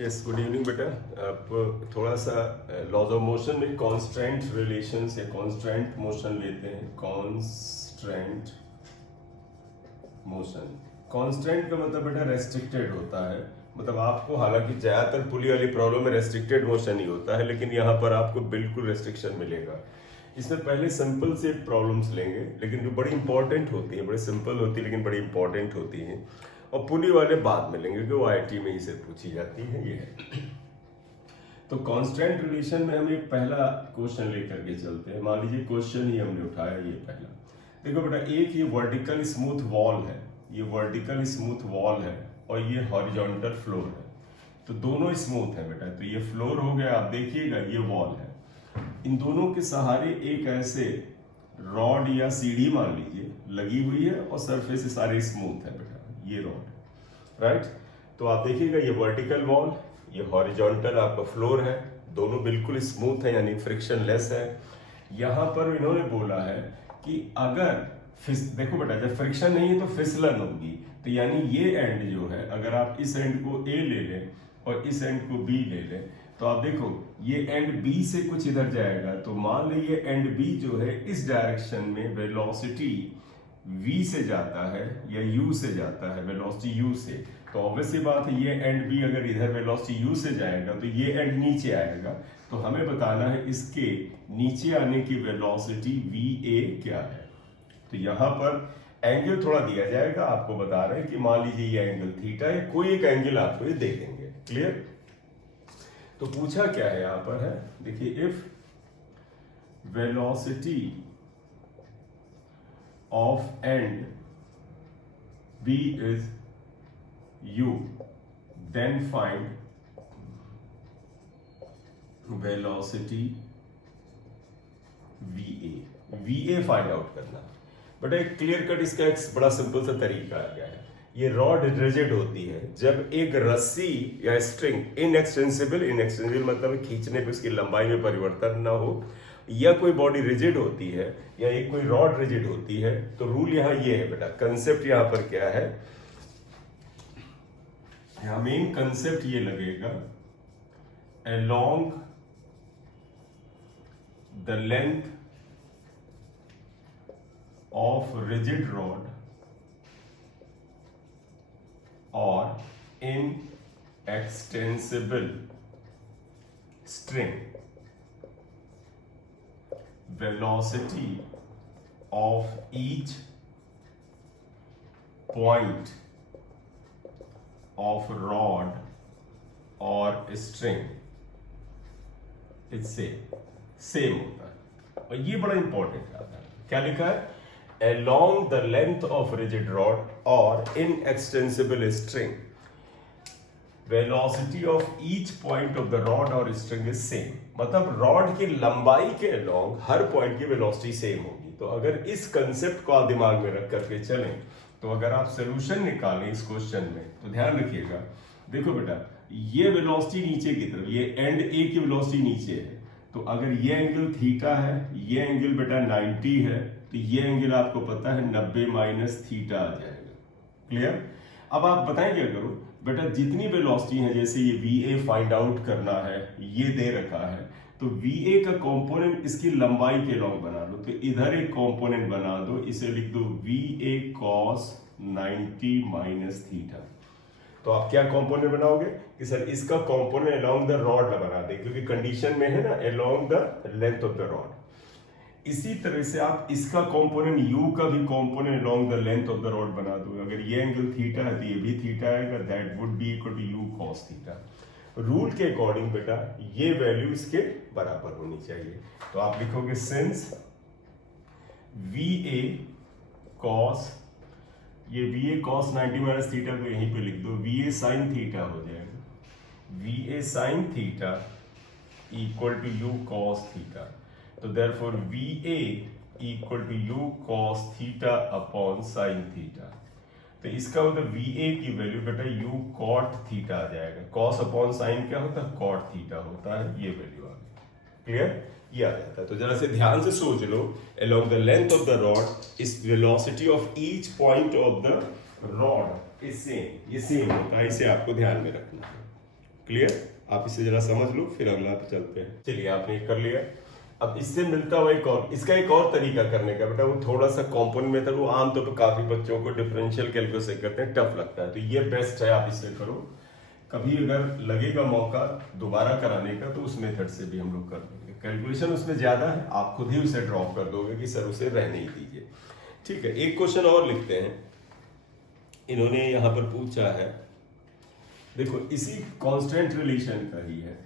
Yes, good evening बेटा। आप थोड़ा सा लॉज ऑफ मोशन में कांस्टेंट रिलेशंस या कांस्टेंट मोशन लेते हैं। कांस्टेंट मोशन, कांस्टेंट का मतलब बेटा रेस्ट्रिक्टेड होता है। मतलब आपको, हालांकि ज़्यादातर पुली वाली प्रॉब्लम में रेस्ट्रिक्टेड मोशन ही होता है, लेकिन यहाँ पर आपको बिल्कुल रेस्ट्रिक्शन मिलेगा। इसमें पहले सिंपल से प्रॉब्लम्स लेंगे, लेकिन जो बड़ी इंपॉर्टेंट होती हैं, बड़ी सिंपल होती है लेकिन बड़ी इंपॉर्टेंट होती हैं, और पुली वाले बाद में लेंगे, जो आईआईटी में ही से पूछी जाती है। ये है तो कांस्टेंट रिलेशन में हम एक पहला क्वेश्चन लेकर के चलते हैं। मान लीजिए क्वेश्चन ही हमने उठाया, ये पहला देखो बेटा। एक ये वर्टिकल स्मूथ वॉल है, ये वर्टिकल स्मूथ वॉल है, और ये हॉरिजॉन्टल फ्लोर है। तो दोनों स्मूथ है बेटा। तो ये फ्लोर हो गया, आप देखिएगा ये वॉल है। इन दोनों के सहारे एक ऐसे रॉड या सीढ़ी मान लीजिए लगी हुई है, और सरफेस सारे स्मूथ है बेटा। ये रॉड, राइट। तो आप देखिएगा ये वर्टिकल वॉल, ये हॉरिजॉन्टल आपका फ्लोर है, दोनों बिल्कुल स्मूथ है, यानी फ्रिक्शन लेस है। यहां पर इन्होंने बोला है कि अगर देखो बेटा, जब फ्रिक्शन नहीं है तो फिसलन होगी। तो यानी ये एंड जो है, अगर आप इस एंड को ए ले लें और इस एंड को बी ले लें, तो आप देखो ये एंड बी से कुछ इधर जाएगा। तो मान लीजिए एंड बी जो है इस डायरेक्शन में वेलोसिटी v से जाता है या u से जाता है, वेलोसिटी u से। तो ऑब्वियसली बात है, ये एंड b अगर इधर वेलोसिटी u से जाएगा तो ये एंड नीचे आएगा। तो हमें बताना है इसके नीचे आने की वेलोसिटी va क्या है। तो यहां पर एंगल थोड़ा दिया जाएगा, आपको बता रहे हैं कि मान लीजिए ये एंगल थीटा है, कोई एक एंगल आपको ये दे देंगे। क्लियर। तो पूछा क्या है यहां पर है, देखिए, if velocity of end b is u, then find velocity va। va find out करना। बट एक क्लियर कट इसका एक बड़ा सिंपल सा तरीका आ गया है। ये रॉड रिजिड होती है जब एक रस्सी या स्ट्रिंग इनएक्सटेंसिबल मतलब खींचने पे उसकी लंबाई में परिवर्तन ना हो, या कोई बॉडी रिजिड होती है, या एक कोई रॉड रिजिड होती है। तो रूल यहां ये है बेटा, कंसेप्ट यहां पर क्या है, यहां मेन कंसेप्ट ये लगेगा, along the length of rigid rod और inextensible string, velocity of each point of rod or string is same होता है। और ये बड़ा इंपॉर्टेंट आता है, क्या लिखा है, along the length of rigid rod or inextensible string velocity of each point of the rod और स्ट्रिंग इज सेम। मतलब रॉड की लंबाई के अलोंग हर पॉइंट की वेलोसिटी सेम होगी। तो अगर इस कंसेप्ट को आप दिमाग में रख करके चलें, तो अगर आप सोल्यूशन निकालें इस क्वेश्चन में, तो ध्यान रखिएगा। देखो बेटा, ये वेलोसिटी नीचे की तरफ, ये एंड ए की वेलोसिटी नीचे है। तो अगर ये एंगल थीटा है, ये एंगल बेटा 90 है, तो ये एंगल आपको पता है 90 माइनस थीटा आ जाएगा। क्लियर। अब आप बताएं क्या करो बेटा, जितनी वेलोसिटी है, जैसे ये va फाइंड आउट करना है, ये दे रखा है, तो va का कंपोनेंट इसकी लंबाई के लॉन्ग बना लो। तो इधर एक कंपोनेंट बना दो, इसे लिख दो va cos 90 माइनस थीटा। तो आप क्या कंपोनेंट बनाओगे कि सर इसका कंपोनेंट अलोंग द रॉड ना बना दे, क्योंकि कंडीशन में है ना along the length of the rod. इसी तरह से आप इसका कंपोनेंट u का भी component along the length of the rod बना दो। अगर ये एंगल थीटा है तो ये भी थीटा आएगा, that would be equal to u cos theta. Rule के अकॉर्डिंग बेटा ये वैल्यू इसके बराबर होनी चाहिए। तो आप लिखोगे सिंस va cos, ये va cos 90 माइनस थीटा को यहीं पे लिख दो, va sin थीटा हो जाएगा, va sin theta equal to u cos theta. तो therefore VA equal to u cos theta upon sin theta। तो इसका मतलब VA की वैल्यू बेटा u cot theta आ जाएगा। cos upon sin क्या होता है, cot theta होता है। ये वैल्यू आ गई। क्लियर, ये आ जाता है। तो जरा से ध्यान से सोच लो, along the length of the rod is velocity of each point of the rod is same, ये सेम होता है, इसे आपको ध्यान में रखना है। क्लियर? आप इसे जरा समझ लो, फिर अगला पे चलते हैं। चलिए, आपने ये कर लिया। अब इससे मिलता हुआ इसका एक और तरीका करने का बेटा, वो थोड़ा सा कॉम्पोनेंट मेथड, वो आमतौर पर काफी बच्चों को डिफरेंशियल कैलकुलस से करते हैं, टफ लगता है, तो ये बेस्ट है, आप इससे करो। कभी अगर लगेगा मौका दोबारा कराने का तो उस मेथड से भी हम लोग कर देंगे। कैलकुलेशन उसमें ज्यादा है, आप खुद ही उसे ड्रॉप कर दोगे कि सर उसे रहने ही दीजिए। ठीक है, एक क्वेश्चन और लिखते हैं। इन्होंने यहां पर पूछा है, देखो इसी कांस्टेंट रिलेशन का ही है।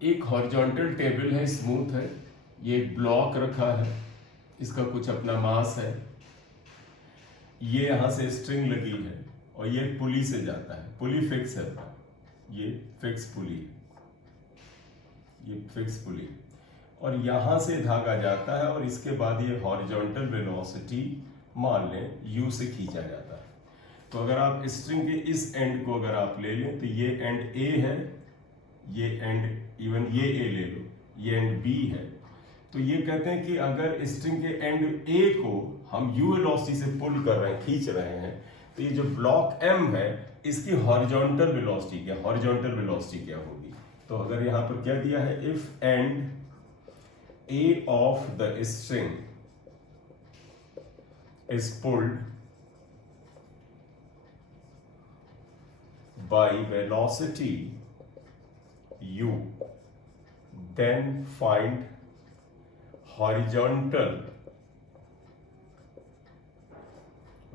एक हॉरिजॉन्टल टेबल है, स्मूथ है, ये एक ब्लॉक रखा है, इसका कुछ अपना मास है, ये यहां से स्ट्रिंग लगी है और ये पुली से जाता है, पुली फिक्स है, ये फिक्स पुली, ये फिक्स पुली, और यहां से धागा जाता है और इसके बाद ये हॉरिजॉन्टल वेलोसिटी मान लें u से खींचा जाता है। तो अगर आप स्ट्रिंग के इस एंड को अगर आप ले लें तो ये एंड a है, ये एंड इवन ये a ले लो, ये एंड b है, तो ये कहते हैं कि अगर स्ट्रिंग के एंड a को हम u वेलोसिटी से पुल कर रहे हैं, खींच रहे हैं, तो ये जो ब्लॉक m है इसकी हॉरिजॉन्टल वेलोसिटी क्या, हॉरिजॉन्टल वेलोसिटी क्या होगी? तो अगर यहां पर क्या दिया है, if and a of the string is pulled by velocity u, then find horizontal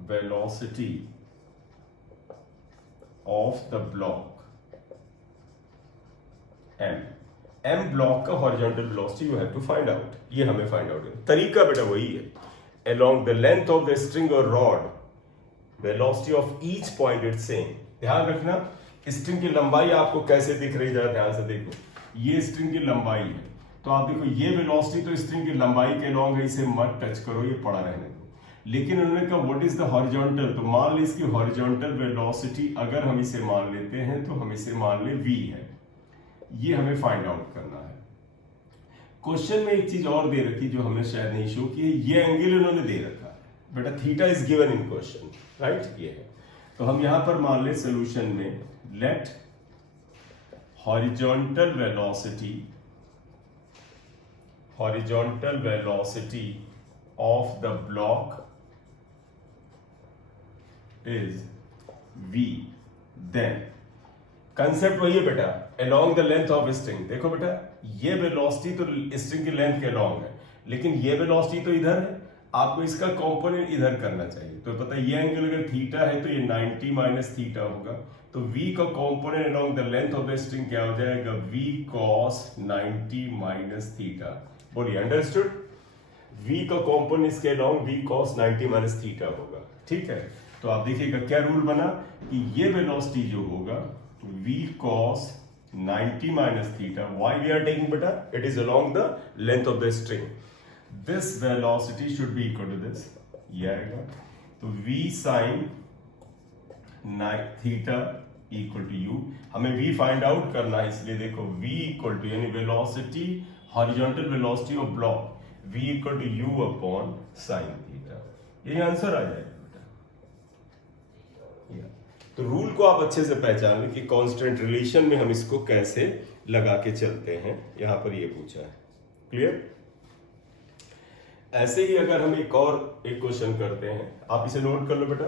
velocity of the block m। m block का horizontal velocity you have to find out, ये हमें फाइंड आउट है। तरीका बेटा वही है, along the length of the string or rod velocity of each point is same। ध्यान रखना, स्ट्रिंग की लंबाई आपको कैसे दिख रही है, जरा ध्यान से देखो, ये स्ट्रिंग की लंबाई है, तो आप देखो ये वेलोसिटी तो स्ट्रिंग की लंबाई के अलॉन्ग है, इसे मत टच करो, ये पड़ा रहने दो। लेकिन उन्होंने कहा व्हाट इज द हॉरिजॉन्टल, तो मान ली इसकी हॉरिजॉन्टल वेलोसिटी अगर हम इसे मान लेते हैं तो हम इसे मान ले v है, ये हमें फाइंड आउट करना है। क्वेश्चन में एक चीज और दे रखी जो हमने शायद नहीं शो की है, ये एंगल इन्होंने दे रखा है बेटा, theta is given in question, right, ये है। तो हम यहां पर मान ले सॉल्यूशन में, let horizontal velocity of the block is v, then concept वही है बेटा, along the length of string। देखो बेटा, ये वेलोसिटी तो स्ट्रिंग की लेंथ के along है, लेकिन ये वेलोसिटी तो इधर है, आपको इसका कंपोनेंट इधर करना चाहिए। तो पता है ये एंगल अगर थीटा है तो ये 90 माइनस थीटा होगा, तो v का component along the length of the string क्या हो जाएगा, v cos 90 माइनस थीटा। बोलिए अंडरस्टूड? v का कंपोनेंट इसके along v cos 90 minus theta होगा, ठीक है। तो आप देखिएगा क्या रूल बना कि ये वेलोसिटी जो होगा v cos 90 minus theta, why we are taking beta, it is along the length of the string, this velocity should be equal to this, ये आएगा, तो v sin theta equal to u, हमें v find out करना है, इसलिए देखो v equal to यानी velocity, horizontal velocity of block, v equal to u upon sin theta, यही आंसर आ जाएगा। तो रूल को आप अच्छे से पहचान लें कि कांस्टेंट रिलेशन में हम इसको कैसे लगा के चलते हैं, यहां पर ये पूछा है, क्लियर? ऐसे ही अगर हम एक क्वेश्चन करते हैं, आप इसे नोट कर लो बेटा,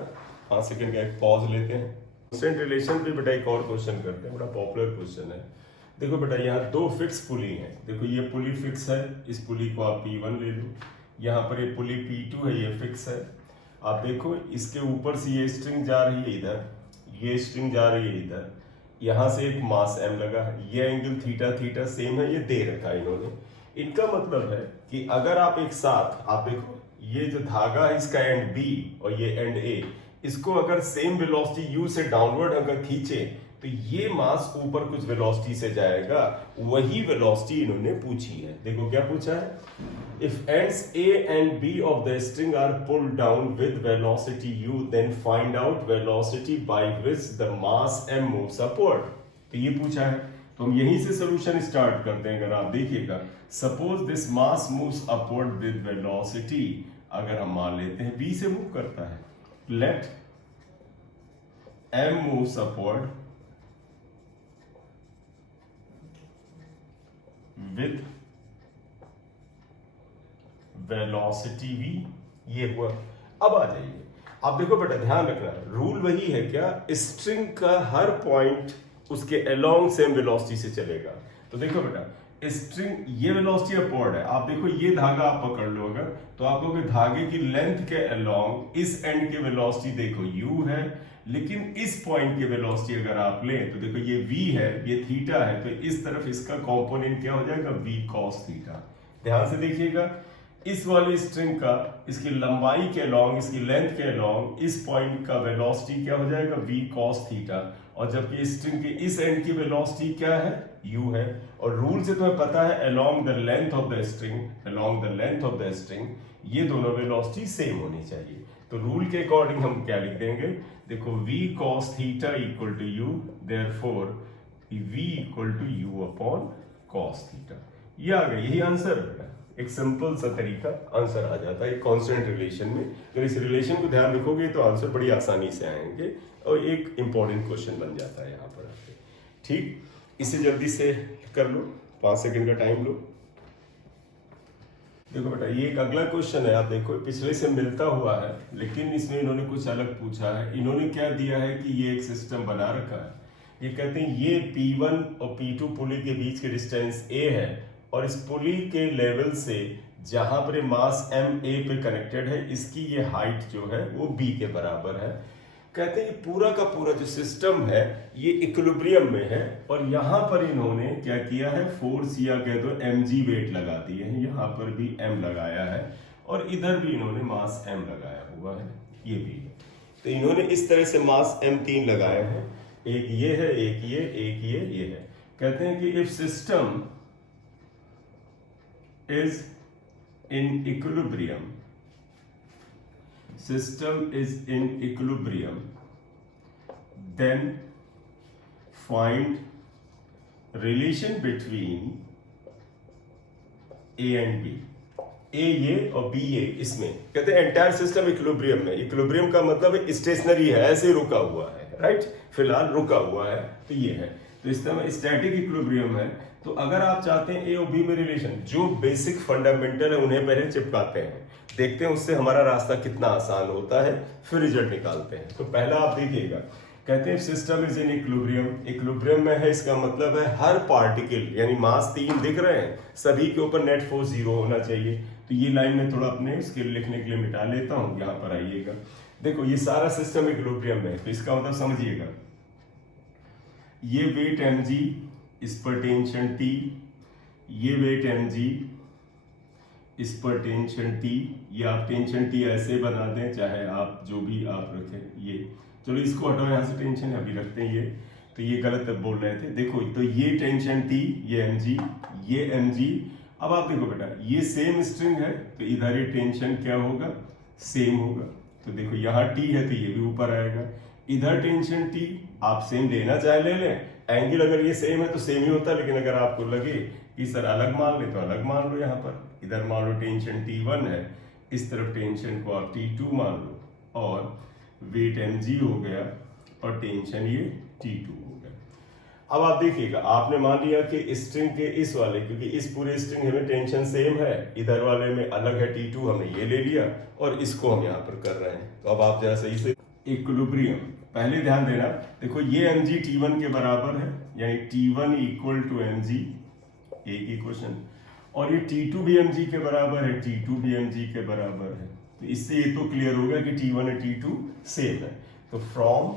5 सेकंड का एक पॉज लेते हैं। कांस्टेंट रिलेशन पे बेटा एक और क्वेश्चन करते हैं, बड़ा पॉपुलर क्वेश्चन है। देखो बेटा, यहाँ दो फिक्स पुली है, देखो ये पुली फिक्स है, इस पुली को आप P1 ले लो, यहाँ पर ये पुली P2 है, ये फिक्स है। आप देखो इसके ऊपर से ये स्ट्रिंग जा रही है इधर, ये स्ट्रिंग जा रही है इधर, यहां से एक मास m लगा है, ये एंगल थीटा थीटा सेम है, ये दे रखा है इन्होंने। इनका मतलब है कि अगर आप एक साथ, आप देखो ये जो धागा है इसका एंड b और ये एंड a, इसको अगर सेम वेलोसिटी u से डाउनवर्ड अगर खींचे तो ये मास ऊपर कुछ वेलोसिटी से जाएगा, वही वेलोसिटी इन्होंने पूछी है। देखो क्या पूछा है, if ends a and b of the string are pulled down with velocity u, then find out velocity by which the mass m moves upward। तो ये पूछा है, तो हम यहीं से सोल्यूशन स्टार्ट करते हैं। अगर आप देखिएगा, suppose this mass moves upward with velocity, अगर हम मान लेते हैं b से मूव करता है, let m moves upward with velocity v, ये हुआ। अब आ जाइए, आप देखो बेटा ध्यान रखना, रूल वही है क्या, स्ट्रिंग का हर पॉइंट उसके अलोंग सेम वेलोसिटी से चलेगा। तो देखो बेटा स्ट्रिंग ये वेलोसिटी अपवर्ड है, आप देखो ये धागा आप पकड़ लो अगर, तो आप लोग धागे की लेंथ के अलोंग इस एंड के वेलोसिटी देखो u है, लेकिन इस पॉइंट के वेलोसिटी अगर आप लें तो देखो ये v है, ये थीटा है, तो इस तरफ इसका कंपोनेंट क्या हो जाएगा, v cos थीटा। ध्यान से देखिएगा, इस वाली स्ट्रिंग का इसकी लंबाई के अलोंग, इसकी लेंथ के अलोंग इस पॉइंट का वेलोसिटी क्या हो जाएगा, v cos थीटा, और जबकि स्ट्रिंग के इस एंड की वेलोसिटी क्या है, u है। और रूल से तुम्हें पता है along the length of the string, along the length of the string ये दोनों वेलोसिटी सेम होनी चाहिए। तो रूल के अकॉर्डिंग हम क्या लिख देंगे, देखो v cos theta equal to u, therefore v equal to u upon cos theta. ये आ गया, यही आंसर है। एक सिंपल सा तरीका आंसर आ जाता है कांस्टेंट रिलेशन में। अगर इस रिलेशन को ध्यान रखोगे तो आंसर बड़ी आसानी से आएंगे और एक इंपॉर्टेंट क्वेश्चन बन जाता है यहाँ पर आपके। ठीक, इसे जल्दी से कर लो, 5 सेकंड का टाइम लो। देखो बेटा ये एक अगला क्वेश्चन है, आप देखो पिछले से मिलता हुआ है, लेकिन इसमें इन्होंने कुछ अलग पूछा है। इन्होंने क्या दिया है कि ये एक सिस्टम बना रखा है, ये कहते हैं ये P1 और P2 पुली के बीच के डिस्टेंस a है, और इस पुली के लेवल से जहां पर मास m a पे कनेक्टेड है, इसकी ये हाइट जो है वो b के बराबर है। कहते हैं पूरा का पूरा जो सिस्टम है ये इक्विलिब्रियम में है, और यहाँ पर इन्होंने क्या किया है, फोर्स या कह दो mg वेट लगा दिए हैं, यहाँ पर भी m लगाया है और इधर भी इन्होंने मास m लगाया हुआ है, ये भी है। तो इन्होंने इस तरह से मास m 3 लगाए हैं, एक ये है, एक ये है। कहते हैं कि if system is in equilibrium, system is in equilibrium, then find relation between A and B। A ये और B ये, इसमें कहते हैं एंटायर सिस्टम इक्विलिब्रियम में। इक्विलिब्रियम का मतलब है स्टेशनरी है, ऐसे रुका हुआ है, राइट, फिलहाल रुका हुआ है, तो ये है। तो इस तरह स्टैटिक इक्विलिब्रियम है। तो अगर आप चाहते हैं ए और बी में रिलेशन, जो बेसिक फंडामेंटल है उन्हें पहले चिपकाते हैं, देखते हैं उससे हमारा रास्ता कितना आसान होता है, फिर रिजल्ट निकालते हैं। तो पहला आप देखिएगा, कहते हैं system is in equilibrium, equilibrium में है, इसका मतलब है हर पार्टिकल यानी मास 3 दिख रहे हैं, सभी के ऊपर नेट फोर्स 0 होना चाहिए। तो ये लाइन में थोड़ा अपने उसके लिखने के लिए मिटा लेता हूं, यहाँ पर आइएगा। देखो ये सारा सिस्टम इक्विलिब्रियम में है, तो इसका मतलब समझिएगा, ये वेट mg, इस पर टेंशन T, ये वेट mg, इस पर टेंशन T, ये आप टेंशन T ऐसे बना दें, चाहे आप जो भी आप रखें। ये चलो इसको हटाओ यहाँ से, टेंशन अभी रखते हैं ये, तो ये गलत बोल रहे थे। देखो तो ये टेंशन T, ये mg, ये mg। अब आप देखो बेटा ये सेम स्ट्रिंग है, तो इधर ये टेंशन क्या होगा, सेम होगा। तो देखो यहाँ T है तो ये भी ऊपर आएगा, इधर टेंशन T, आप सेम लेना चाहे ले लें, एंगल अगर ये सेम है तो सेम ही होता है, लेकिन अगर आपको लगे कि सर अलग मान ले तो अलग मान लो। यहाँ पर इधर मान लो टेंशन T1 है, इस तरफ टेंशन को आप T2 मान लो, और वेट mg हो गया और टेंशन ये T2 हो गया। अब आप देखिएगा, आपने मान लिया कि स्ट्रिंग के इस वाले, क्योंकि इस पूरे स्ट्रिंग में टेंशन सेम है, इधर वाले में अलग है T2, हमने ये ले लिया और इसको हम यहाँ पर कर रहे हैं। तो अब आप जरा सही से इक्विलिब्रियम पहले ध्यान देना, देखो ये mg T1 के बराबर है, यानी T1 इक्वल टू mg, एक ही क्वेश्चन, और ये T2 भी mg के बराबर है, T2 भी mg के बराबर है। तो इससे ये तो क्लियर हो गया कि T1 और T2 सेम है। तो फ्रॉम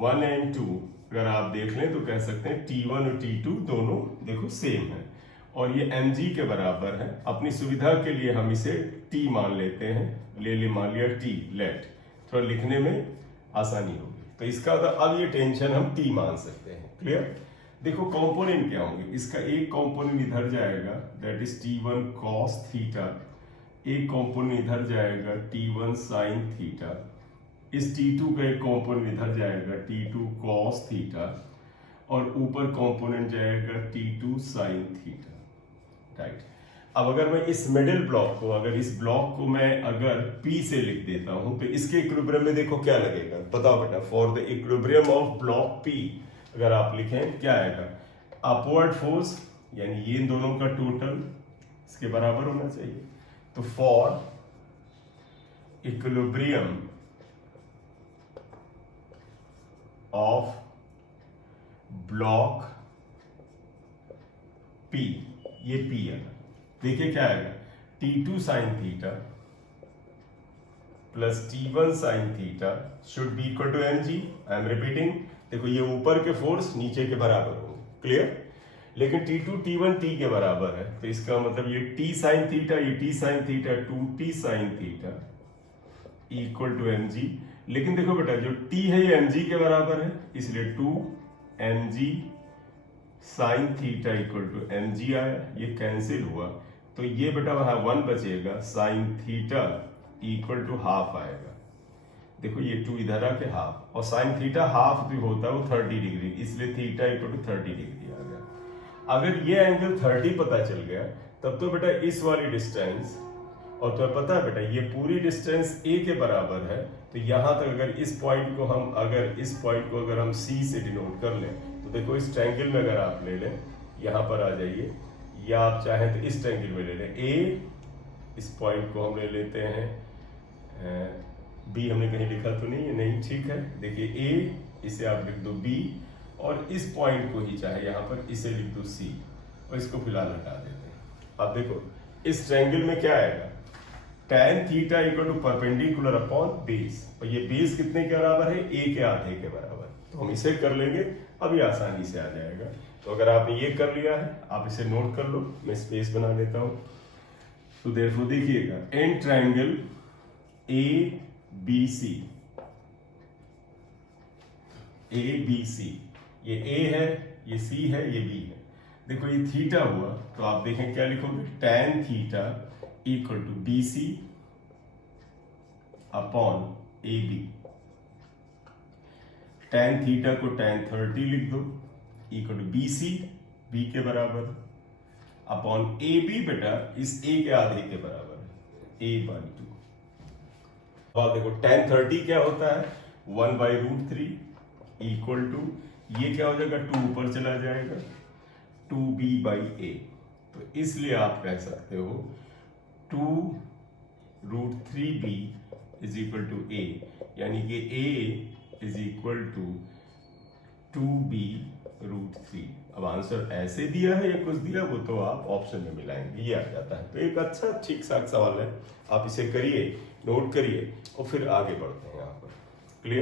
1 and 2 अगर आप देख लें तो कह सकते हैं T1 और T2 दोनों देखो सेम है, और ये mg के बराबर है। अपनी सुविधा के लिए हम इसे T मान लेते हैं, ले मान लिया T, लेट, थोड़ा लिखने में आसानी होगी। तो इसका अब ये टेंशन हम T मान सकते हैं, क्लियर। देखो कंपोनेंट क्या होंगे, इसका एक कंपोनेंट इधर जाएगा, that is T1 cos theta, एक कंपोनेंट इधर जाएगा T1 sin थीटा, इस T2 का एक कंपोनेंट इधर जाएगा T2 cos थीटा, और ऊपर कंपोनेंट जाएगा T2 sin थीटा, राइट। अब अगर मैं इस मिडिल ब्लॉक को, अगर इस ब्लॉक को मैं अगर P से लिख देता हूं, तो इसके इक्विलिब्रियम में देखो क्या लगेगा, बताओ बेटा। For the equilibrium of block P अगर आप लिखें क्या आएगा, अपवर्ड फोर्स यानी ये इन दोनों का टोटल इसके बराबर होना चाहिए। तो for equilibrium of block P, ये P है, देखिए क्या आएगा, T2 sine theta plus T1 sine theta should be equal to mg। I am repeating, देखो ये ऊपर के फोर्स नीचे के बराबर होंगे, क्लियर। लेकिन T2 T1 T के बराबर है, तो इसका मतलब ये T साइन थीटा, ये T sine theta, 2T sine theta equal to mg। लेकिन देखो बेटा जो T है ये mg के बराबर है, इसलिए 2 mg sine theta equal to mg आया, ये कैंसिल हुआ, तो ये बेटा वहां 1 बचेगा, sine theta equal to half आएगा। देखो ये 2 इधर आके हाफ, और साइन थीटा हाफ भी होता है वो 30 डिग्री, इसलिए थीटा इक्वल टू 30 डिग्री आ गया। अगर ये एंगल 30 पता चल गया तब तो बेटा इस वाली डिस्टेंस, और तुम्हें पता है बेटा ये पूरी डिस्टेंस a के बराबर है, तो यहां तक अगर इस पॉइंट को हम C से डिनोट कर लें, तो देखो इस ट्रायंगल में अगर आप ले लें, यहां पर आ जाइए, या आप चाहें तो इस ट्रायंगल में ले लें a, इस पॉइंट को हम ले लेते हैं b, हमने कहीं लिखा तो नहीं है, नहीं, ठीक है, देखिए a, इसे आप लिख दो b, और इस पॉइंट को ही चाहे यहां पर इसे लिख दो c, और इसको फिलहाल हटा देते हैं। अब देखो इस ट्रायंगल में क्या आएगा, tan theta equal to perpendicular upon base, और ये बेस कितने के बराबर है, a के आधे के बराबर, तो हम इसे कर लेंगे, अभी आसानी से आ जाएगा। तो अगर आपने ये कर लिया है, आप इसे नोट कर लो, मैं स्पेस बना देता हूं। तो देयरफॉर देखिएगा, एन ट्रायंगल ABC, ये A है, ये C है, ये B है। देखो ये थीटा हुआ, तो आप देखें क्या लिखोगे, tan theta equal to BC upon AB। tan theta को tan 30 लिख दो इक्वल टू BC, B के बराबर, अपॉन AB बेटा इस A के आधे के बराबर है, A/2। अब देखो tan 30 क्या होता है, 1/√3 इक्वल टू, ये क्या हो जाएगा, 2 ऊपर चला जाएगा, 2B/A। तो इसलिए आप कह सकते हो 2√3B is equal to A, यानी कि A is equal to 2B√3। अब आंसर ऐसे दिया है या कुछ दिया, वो तो आप ऑप्शन में मिलाएंगे, ये आ जाता है। तो एक अच्छा ठीक ठाक सवाल है, आप इसे करिए, नोट करिए, और फिर आगे बढ़ते हैं यहाँ पर, क्लियर।